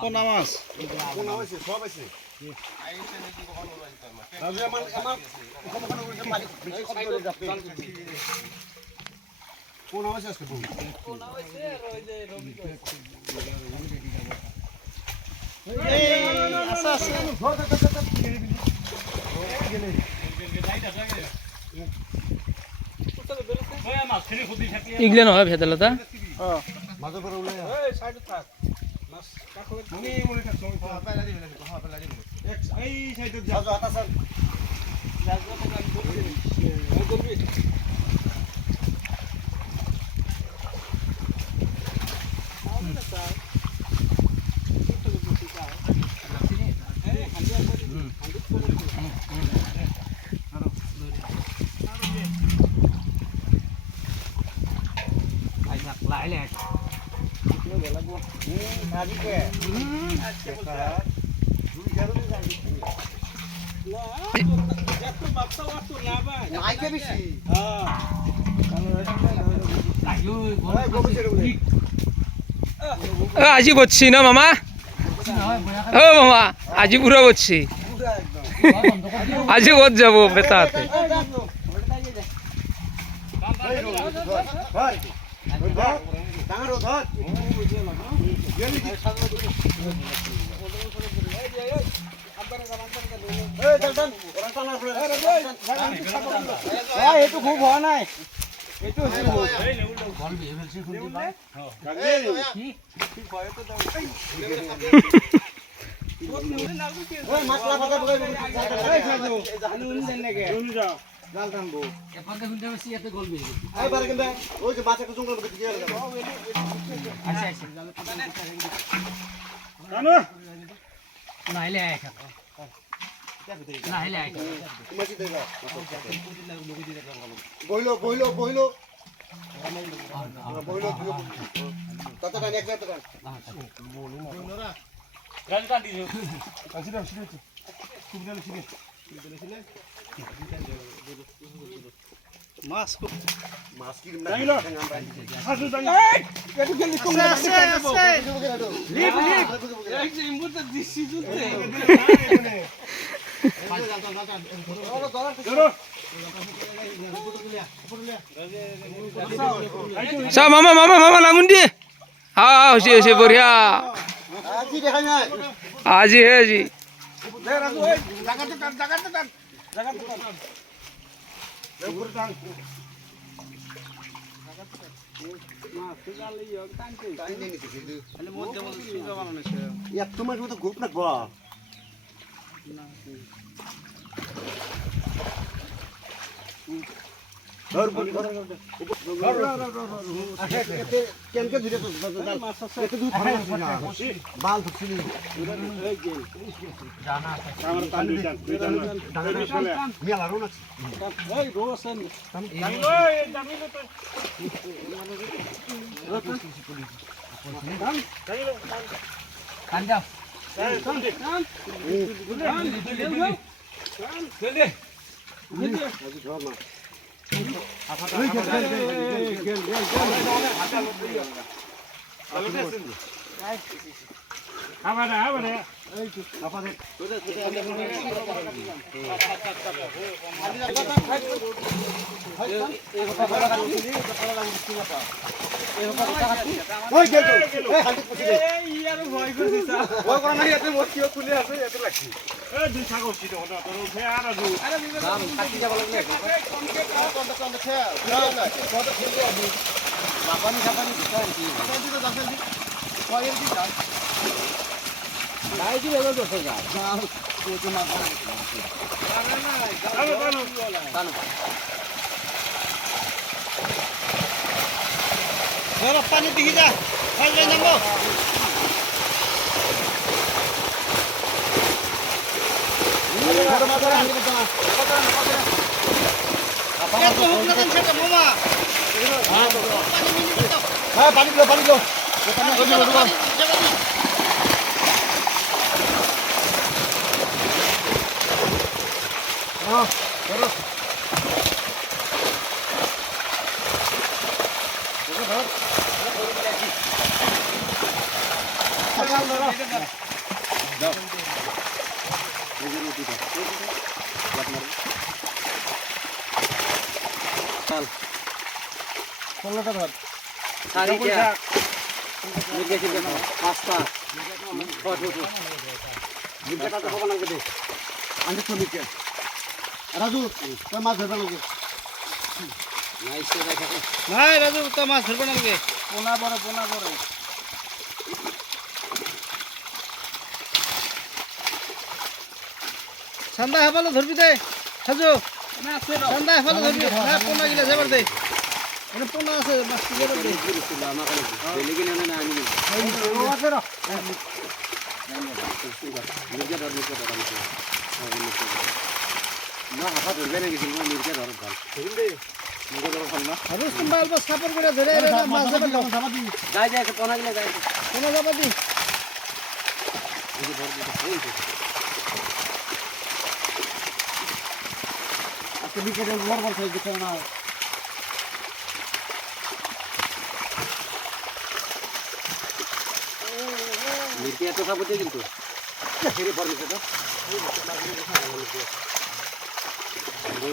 পোনা মাছ পোনা হয়েছে সব আছে পোনা হয়েছে আজকে ইগলে নহয় ভেদাইলতা মাঝে পরে উলে এই সাইডে যাও আতা স্যার lại nè আজি করছি না মামা ও মামা আজি পুরো করছি আজি কত যাবো বেতাতে এইটো খুব হোৱা নাই এইটো জাল টানবো এপাকে শুনতে বেশি এতে গলবে এবারে কিন্তু ওই যে বাচ্চাকে জঙ্গল মধ্যে দিয়ে গেল আচ্ছা আচ্ছা জানো নাইলে আয় থাকো নাইলে আয় মাছি দেবা বইলো বইলো বইলো বইলো কতটা এক কত টান বইলোরা গাল টান দিও আসিরা আসিরা সুবিধা আসিরা মাছ মাছ কি নাইলো আসু জানি কেটু গেলি কোন আছে লিপ লিপ এই যে ইমুতে দিছি জুতে सा मामा मामा मामा लांगुन दी हाँ होशी होशी बढ़िया आज ही है जी তোমার মতো গ্রুপ না গো ধর বল ধর কেনকে ধরে তো জাল এত দূর ধরে না বাল ধরছিলি জানা আমার পানি দান মেলা রোন আছে এই রোসন জানলো এই জামিলো তো कान जाओ ওই গেল এই হালতে পুছি দে এই ইয়ার ভয় করছিস ভয় করা নাই এতে মোর কিও খুলে আছে এত লাগছি এই দুই ছাগল ছিল ওটা তোর উঠে আর আজু আরে দাম কাটি যাব লাগলে কমকে কত কত ছে কত খেলবো আমি বাবানি সাবানি দিছি দিতে তো দাসেল দি কয়ের দি যা নাই দি এলো তো যা তো তো না না ধরো পানি দিকে যা ফল যাই নামো ধরো মাথা রাখি তো না কত না কত হুক না দেন সেটা মামা হ্যাঁ পানি দিও পানি দিও পানি দিও হ্যাঁ ধরো ষোলোটা ধর রাজু তোর মাছ ধরবে নাকি নাই রাজু তো মাছ ধরবে না নাকি পোনা বড় ঠান্ডা হেফালে ধরবি দে সাজু ঠান্ডা হেফালে ধরবি হ্যাঁ পোনা গিলা যাবার দে মানে পোনা আছে মাছ যাবার দে আরো তোমরা অল্প সাপোর্ট করে ধরে মাছ যাবার দাও পোনা যাবার দি আজকে বিকেলে বড় বড় সাইজ দিতে না মির্কি এত সাপোর্ট কিন্তু